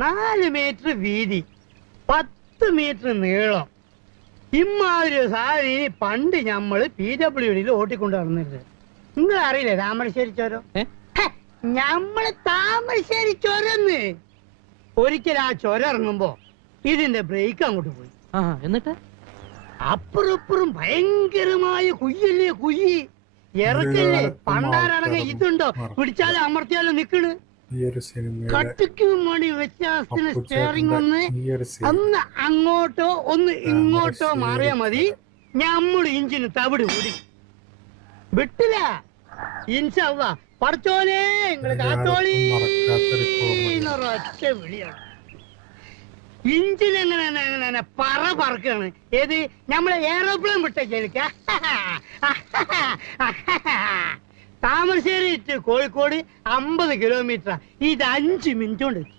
4 metre വീതി, 10 metre നീളം. ഇമ്മാതിരി സാരി പണ്ട് ഞമ്മള് PWDയിൽ ഓട്ടിക്കൊണ്ട് നടന്നിരുന്നത്. നിങ്ങൾ അറിയില്ലേ താമരശ്ശേരി ചുരം? ഞമ്മള് താമരശ്ശേരി ചുരന്ന്. ഒരിക്കൽ ആ ചുരം ഇറങ്ങുമ്പോ ഇതിന്റെ ബ്രേക്ക് അങ്ങോട്ട് പോയി. എന്നിട്ട് അപ്പുറപ്പുറം ഭയങ്കരമായ കുയ്യല്ലേ, കുയ്യി ഇറക്കല്ലേ. പണ്ടാരണങ്ങ ഇതുണ്ടോ, പിടിച്ചാലും അമർത്തിയാലും നിക്കണ്. കട്ടിക്ക് മണി വ്യത്യാസത്തിന് സ്റ്റിയറിംഗ് ഒന്ന് അങ്ങോട്ടോ ഒന്ന് ഇങ്ങോട്ടോ മാറിയാ മതി, ഞമ്മള് ഇഞ്ചിന് തവിട് കൂടി വിട്ടില്ല. ഇൻഷാ അല്ലാഹ് പടച്ചോനെ നിങ്ങള് കാത്തോളി ഒറ്റ വിളിയാണ്. ഇഞ്ചിൻ എങ്ങനെ പറക്കാണ്. ഏത് നമ്മളെ എയറോപ്ലെയിൻ വിട്ടേക്ക. Thamarassery to Kozhikode 50 kilometre. ഇത് 5 മിനിറ്റ് കൊണ്ട്.